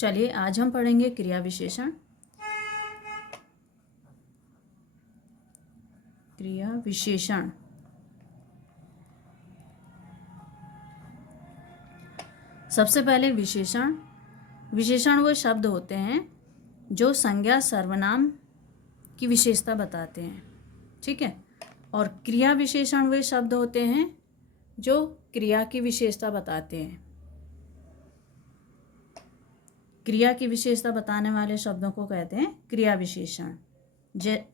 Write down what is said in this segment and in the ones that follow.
चलिए आज हम पढ़ेंगे क्रिया विशेषण। क्रिया विशेषण सबसे पहले विशेषण वो शब्द होते हैं जो संज्ञा सर्वनाम की विशेषता बताते हैं, ठीक है। और क्रिया विशेषण वे शब्द होते हैं जो क्रिया की विशेषता बताते हैं। क्रिया की विशेषता बताने वाले शब्दों को कहते हैं क्रिया विशेषण।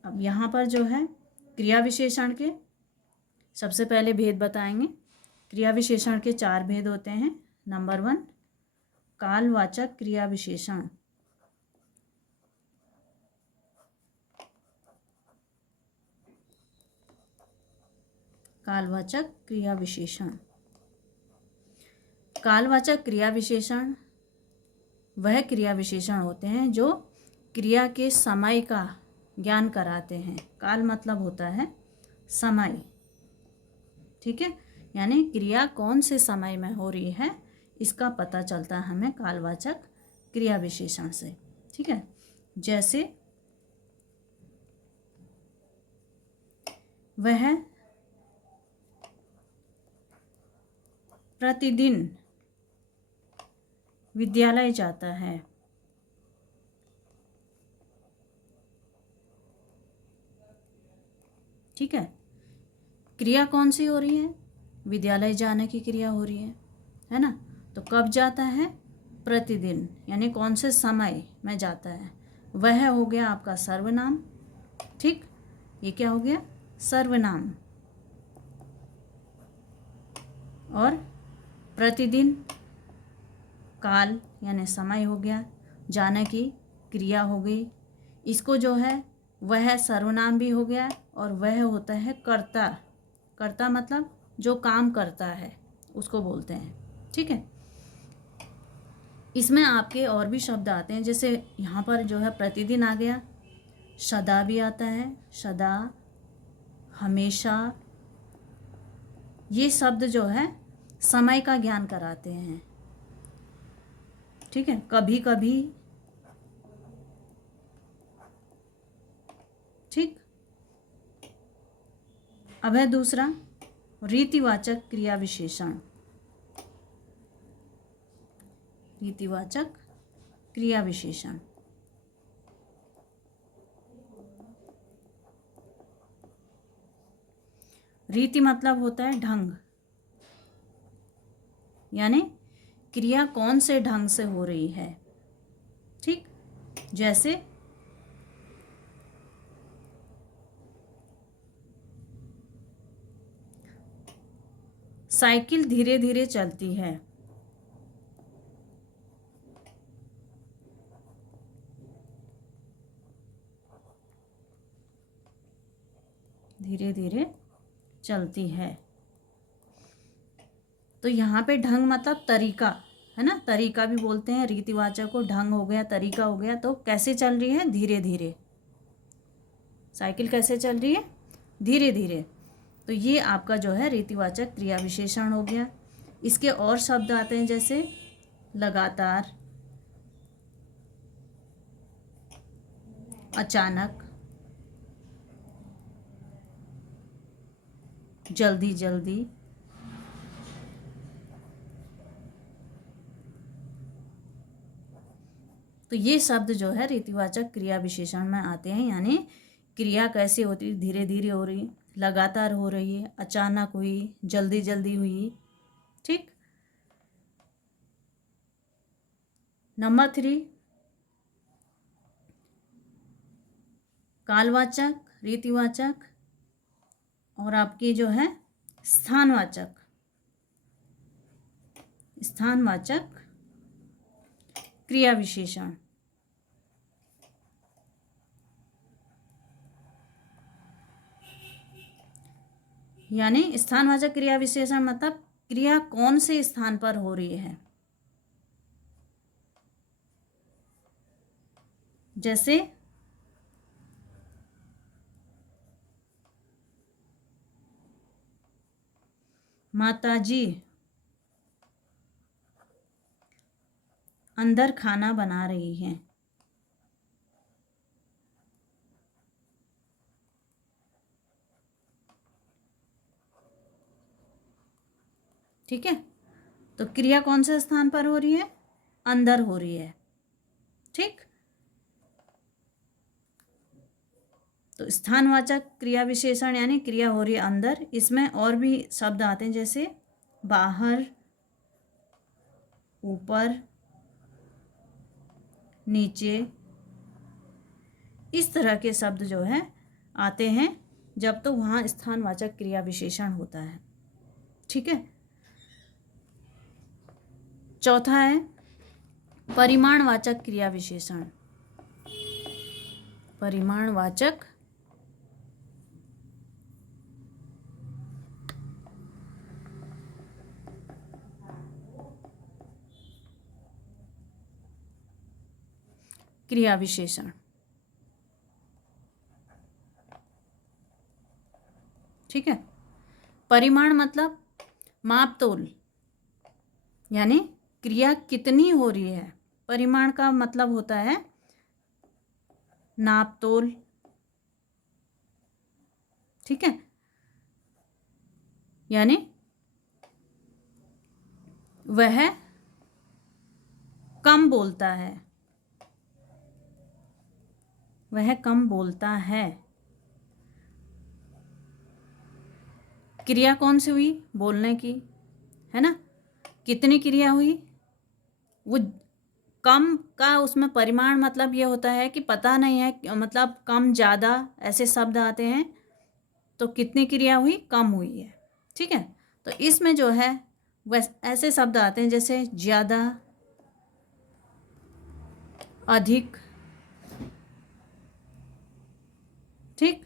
अब यहाँ पर जो है क्रिया विशेषण के सबसे पहले भेद बताएंगे। क्रिया विशेषण के 4 भेद होते हैं। नंबर 1, कालवाचक क्रिया विशेषण। कालवाचक क्रिया विशेषण। कालवाचक क्रिया विशेषण वह क्रिया विशेषण होते हैं जो क्रिया के समय का ज्ञान कराते हैं। काल मतलब होता है समय, ठीक है। यानी क्रिया कौन से समय में हो रही है इसका पता चलता है हमें कालवाचक क्रिया विशेषण से, ठीक है। जैसे वह प्रतिदिन विद्यालय जाता है। ठीक है, क्रिया कौन सी हो रही है? विद्यालय जाने की क्रिया हो रही है ना। तो कब जाता है? प्रतिदिन, यानी कौन से समय में जाता है। वह हो गया आपका सर्वनाम, ठीक। ये क्या हो गया? सर्वनाम। और प्रतिदिन काल यानी समय हो गया, जाने की क्रिया हो गई। इसको जो है वह सर्वनाम भी हो गया और वह होता है कर्ता। कर्ता मतलब जो काम करता है उसको बोलते हैं, ठीक है। इसमें आपके और भी शब्द आते हैं, जैसे यहाँ पर जो है प्रतिदिन आ गया, सदा भी आता है, सदा, हमेशा। ये शब्द जो है समय का ज्ञान कराते हैं, ठीक है। कभी कभी, ठीक। अब है दूसरा रीतिवाचक क्रिया विशेषण। रीतिवाचक क्रिया विशेषण रीति मतलब होता है ढंग, यानी क्रिया कौन से ढंग से हो रही है, ठीक। जैसे साइकिल धीरे धीरे चलती है। धीरे धीरे चलती है। तो यहाँ पे ढंग मतलब तरीका है ना, तरीका भी बोलते हैं रीतिवाचक को। ढंग हो गया, तरीका हो गया। तो कैसे चल रही है? धीरे धीरे। साइकिल कैसे चल रही है? धीरे धीरे। तो ये आपका जो है रीतिवाचक क्रिया विशेषण हो गया। इसके और शब्द आते हैं, जैसे लगातार, अचानक, जल्दी जल्दी। तो ये शब्द जो है रीतिवाचक क्रिया विशेषण में आते हैं, यानी क्रिया कैसे होती है? धीरे धीरे हो रही, लगातार हो रही है, अचानक हुई, जल्दी जल्दी हुई, ठीक। नंबर 3, कालवाचक, रीतिवाचक और आपकी जो है स्थानवाचक। स्थानवाचक क्रिया विशेषण। यानी स्थानवाचक क्रिया विशेषण मतलब क्रिया कौन से स्थान पर हो रही है। जैसे माताजी अंदर खाना बना रही हैं। ठीक है, तो क्रिया कौन से स्थान पर हो रही है? अंदर हो रही है। ठीक, तो स्थानवाचक क्रिया विशेषण यानी क्रिया हो रही है अंदर। इसमें और भी शब्द आते हैं जैसे बाहर, ऊपर, नीचे, इस तरह के शब्द जो है आते हैं जब तो वहाँ स्थानवाचक क्रिया विशेषण होता है। ठीक है, चौथा है परिमाणवाचक क्रिया विशेषण। परिमाणवाचक क्रिया विशेषण। ठीक है, परिमाण मतलब मापतोल, यानी क्रिया कितनी हो रही है। परिमाण का मतलब होता है नापतोल। ठीक है, यानी वह कम बोलता है, वह कम बोलता है। क्रिया कौन सी हुई? बोलने की, है ना। कितनी क्रिया हुई? वो कम का उसमें परिमाण मतलब ये होता है कि पता नहीं है, मतलब कम ज़्यादा ऐसे शब्द आते हैं। तो कितनी क्रिया हुई? कम हुई है। ठीक है, तो इसमें जो है वैसे ऐसे शब्द आते हैं जैसे ज़्यादा, अधिक। ठीक,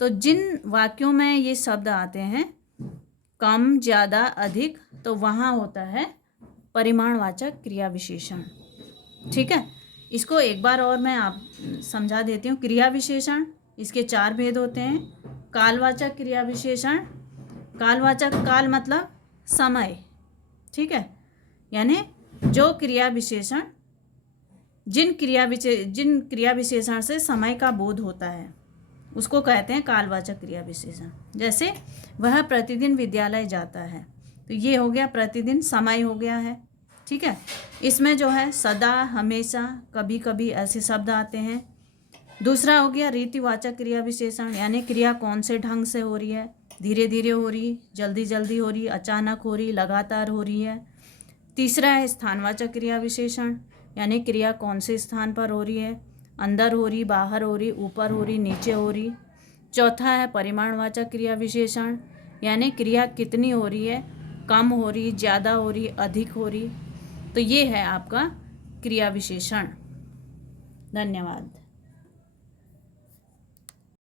तो जिन वाक्यों में ये शब्द आते हैं कम, ज़्यादा, अधिक, तो वहाँ होता है परिमाणवाचक क्रिया विशेषण। ठीक है, इसको एक बार और मैं आप समझा देती हूँ। क्रिया विशेषण, इसके 4 भेद होते हैं। कालवाचक क्रिया विशेषण, कालवाचक, काल मतलब समय। ठीक है, यानी जो क्रिया विशेषण जिन क्रिया विशेषण से समय का बोध होता है उसको कहते हैं कालवाचक क्रिया विशेषण। जैसे वह प्रतिदिन विद्यालय जाता है, तो ये हो गया प्रतिदिन, समय हो गया है। ठीक है, इसमें जो है सदा, हमेशा, कभी कभी ऐसे शब्द आते हैं। दूसरा हो गया रीतिवाचक क्रिया विशेषण, यानी क्रिया कौन से ढंग से हो रही है, धीरे धीरे हो रही, जल्दी जल्दी हो रही, अचानक हो रही, लगातार हो रही है। तीसरा है स्थानवाचक क्रिया विशेषण, यानी क्रिया कौन से स्थान पर हो रही है, अंदर हो रही, बाहर हो रही, ऊपर हो रही, नीचे हो रही। चौथा है परिमाणवाचक क्रिया विशेषण, यानी क्रिया कितनी हो रही है, कम हो रही, ज़्यादा हो रही, अधिक हो रही। तो ये है आपका क्रिया विशेषण। धन्यवाद।